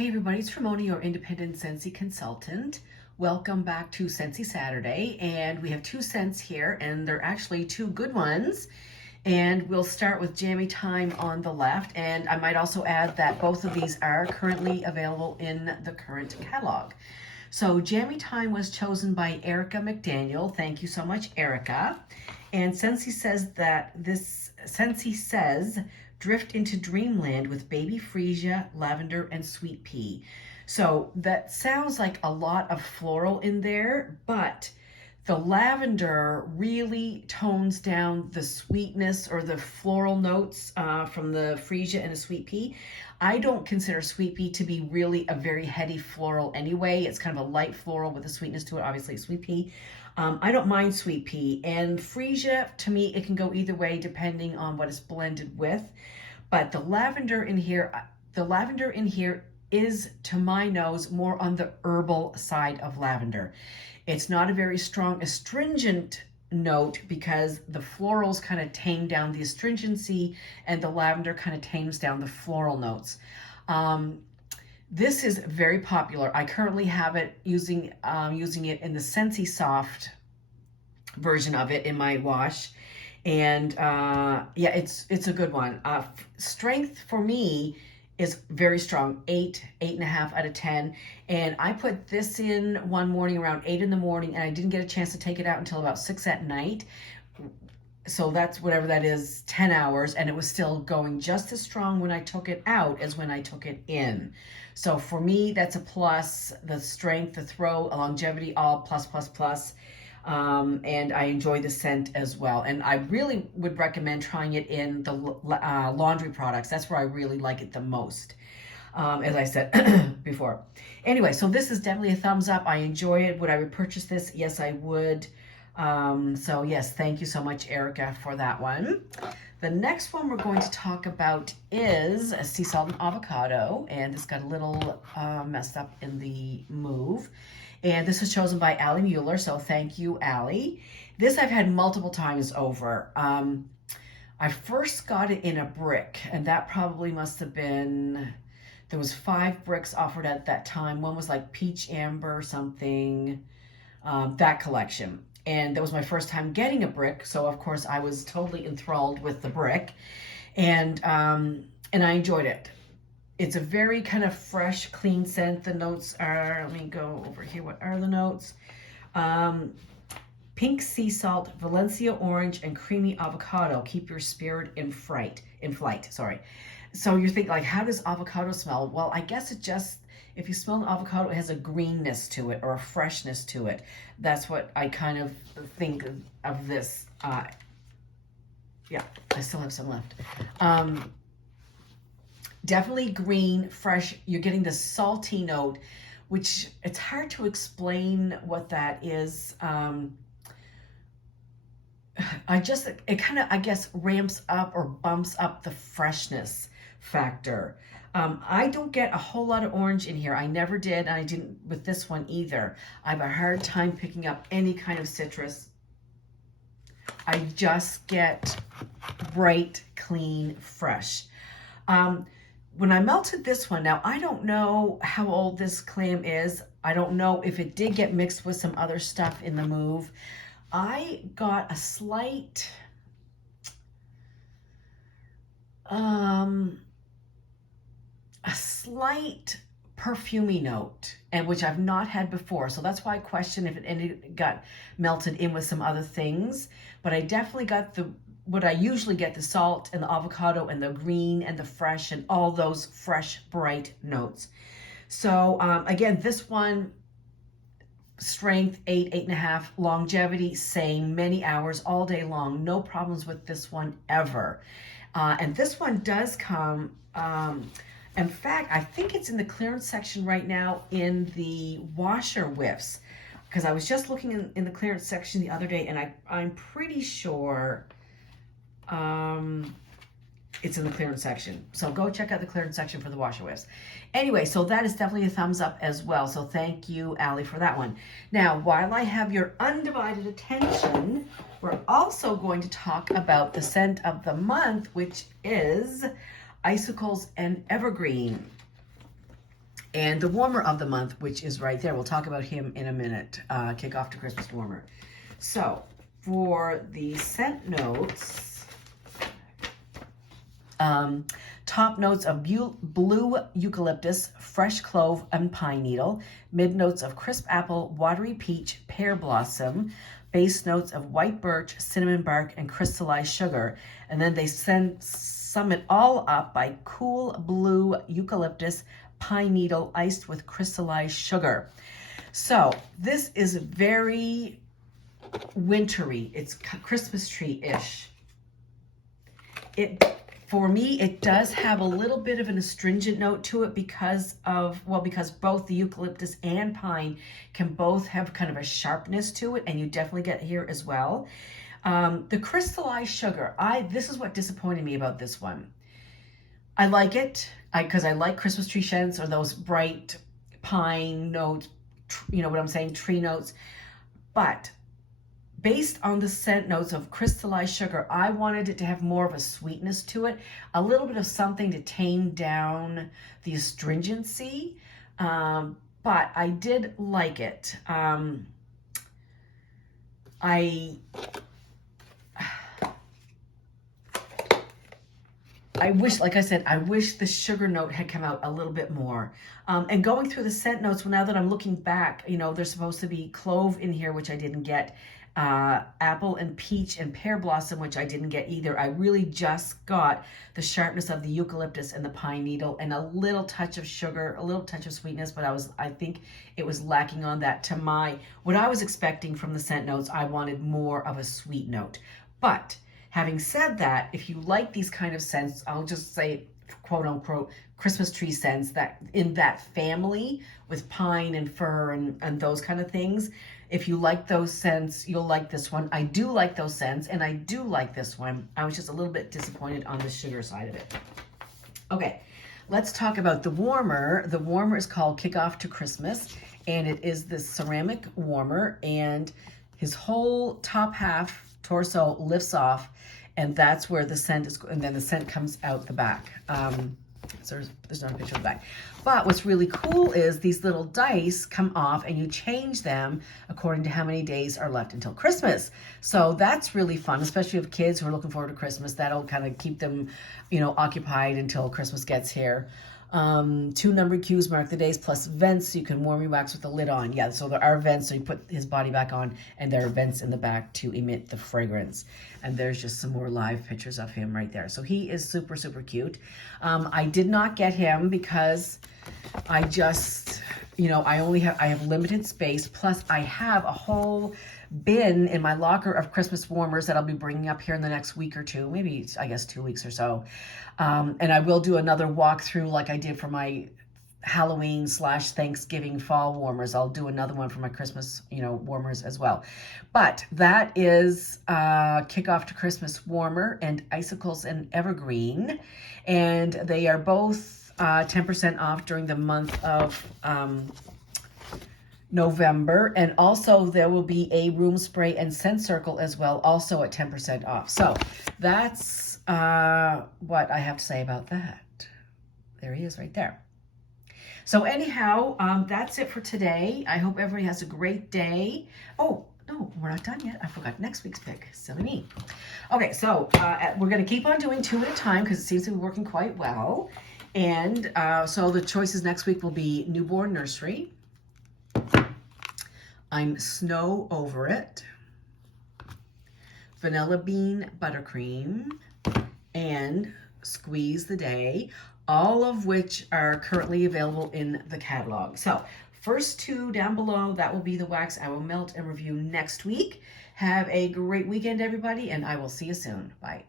Hey everybody, it's Ramona, your independent Scentsy consultant. Welcome back to Scentsy Saturday, and we have two scents here, and they're actually two good ones. And we'll start with Jammy Time on the left, and I might also add that both of these are currently available in the current catalog. So Jammy Time was chosen by Erica McDaniel. Thank you so much, Erica. And Scentsy says, drift into dreamland with baby freesia, lavender, and sweet pea. So that sounds like a lot of floral in there, but the lavender really tones down the sweetness or the floral notes from the freesia and the sweet pea. I don't consider sweet pea to be really a very heady floral anyway. It's kind of a light floral with a sweetness to it, obviously sweet pea. I don't mind sweet pea, and freesia, to me, it can go either way depending on what it's blended with. But the lavender in here is, to my nose, more on the herbal side of lavender. It's not a very strong astringent note because the florals kind of tame down the astringency and the lavender kind of tames down the floral notes. This is very popular. I currently have it using it in the Scentsy Soft version of it in my wash. And yeah, it's a good one. Strength for me is very strong, 8.5 out of 10. And I put this in one morning around 8 in the morning, and I didn't get a chance to take it out until about 6 at night. So that's whatever that is, 10 hours, and it was still going just as strong when I took it out as when I took it in. So for me, that's a plus. The strength, the throw, longevity, all plus, plus, plus. And I enjoy the scent as well. And I really would recommend trying it in the laundry products. That's where I really like it the most, as I said before. Anyway, so this is definitely a thumbs up. I enjoy it. Would I repurchase this? Yes, I would. So yes, thank you so much, Erica, for that one. The next one we're going to talk about is a sea salt and avocado, and this got a little messed up in the move. And this was chosen by Allie Mueller, so thank you, Allie. This I've had multiple times over. I first got it in a brick, and that probably must have been, there was 5 bricks offered at that time. One was like peach amber something, that collection. And that was my first time getting a brick, so of course I was totally enthralled with the brick, and I enjoyed it. It's a very kind of fresh, clean scent. The notes are, let me go over here. What are the notes? Pink sea salt, Valencia orange, and creamy avocado. Keep your spirit in flight. Sorry. So you're thinking, like, how does avocado smell? Well, I guess it just, if you smell an avocado, it has a greenness to it or a freshness to it. That's what I kind of think of this. Yeah, I still have some left. Definitely green, fresh. You're getting the salty note, which it's hard to explain what that is. It kind of, I guess, ramps up or bumps up the freshness factor. I don't get a whole lot of orange in here. I never did, and I didn't with this one either. I have a hard time picking up any kind of citrus. I just get bright, clean, fresh. When I melted this one, now I don't know how old this clam is. I don't know if it did get mixed with some other stuff in the move. I got a slight, perfumey note, and which I've not had before. So that's why I question if it got melted in with some other things. But I definitely got what I usually get, the salt and the avocado and the green and the fresh and all those fresh, bright notes. So again, this one, strength 8, 8.5, longevity same, many hours all day long, no problems with this one ever. And this one does come, in fact, I think it's in the clearance section right now in the washer whiffs, because I was just looking in the clearance section the other day, and I'm pretty sure it's in the clearance section. So go check out the clearance section for the washer whiffs. Anyway, so that is definitely a thumbs up as well. So thank you, Allie, for that one. Now, while I have your undivided attention, we're also going to talk about the scent of the month, which is Icicles and Evergreen. And the warmer of the month, which is right there. We'll talk about him in a minute. Kick off to Christmas warmer. So for the scent notes, top notes of blue eucalyptus, fresh clove, and pine needle. Mid notes of crisp apple, watery peach, pear blossom. Base notes of white birch, cinnamon bark, and crystallized sugar. And then they sum it all up by cool blue eucalyptus, pine needle, iced with crystallized sugar. So this is very wintry. It's Christmas tree-ish. For me, it does have a little bit of an astringent note to it because both the eucalyptus and pine can both have kind of a sharpness to it, and you definitely get here as well. The crystallized sugar, this is what disappointed me about this one. I like it because I like Christmas tree scents or those bright pine notes, you know what I'm saying, tree notes. But based on the scent notes of crystallized sugar, I wanted it to have more of a sweetness to it, a little bit of something to tame down the astringency, but I did like it. I wish, like I said, I wish the sugar note had come out a little bit more. And going through the scent notes, well, now that I'm looking back, you know, there's supposed to be clove in here, which I didn't get. Apple and peach and pear blossom, which I didn't get either. I really just got the sharpness of the eucalyptus and the pine needle and a little touch of sugar, a little touch of sweetness, but I think it was lacking on that. To what I was expecting from the scent notes, I wanted more of a sweet note. But having said that, if you like these kind of scents, I'll just say, quote unquote, Christmas tree scents that in that family with pine and fir and those kind of things, if you like those scents, you'll like this one. I do like those scents, and I do like this one. I was just a little bit disappointed on the sugar side of it. Okay, let's talk about the warmer. The warmer is called Kickoff to Christmas, and it is this ceramic warmer, and his whole top half, torso, lifts off, and that's where the scent is, and then the scent comes out the back. So there's not a picture of the back. But what's really cool is these little dice come off and you change them according to how many days are left until Christmas. So that's really fun, especially with kids who are looking forward to Christmas. That'll kind of keep them, you know, occupied until Christmas gets here. 2 numbered cues mark the days, plus vents so you can warm your wax with the lid on. Yeah, so there are vents, so you put his body back on, and there are vents in the back to emit the fragrance. And there's just some more live pictures of him right there. So he is super, super cute. I did not get him because I just, you know, I have limited space, plus I have a whole bin in my locker of Christmas warmers that I'll be bringing up here in the next week or two, maybe I guess 2 weeks or so. And I will do another walkthrough like I did for my Halloween / Thanksgiving fall warmers. I'll do another one for my Christmas, you know, warmers as well. But that is Kickoff to Christmas warmer and Icicles and Evergreen. And they are both 10% off during the month of November, and also there will be a room spray and scent circle as well, also at 10% off. So that's what I have to say about that. There he is right there. So anyhow, that's it for today. I hope everybody has a great day. Oh, no, we're not done yet. I forgot next week's pick. Silly me. Okay, so we're going to keep on doing 2 at a time because it seems to be working quite well. And so the choices next week will be Newborn Nursery, I'm Snow Over It, Vanilla Bean Buttercream, and Squeeze the Day, all of which are currently available in the catalog. So first 2 down below, that will be the wax I will melt and review next week. Have a great weekend, everybody, and I will see you soon. Bye.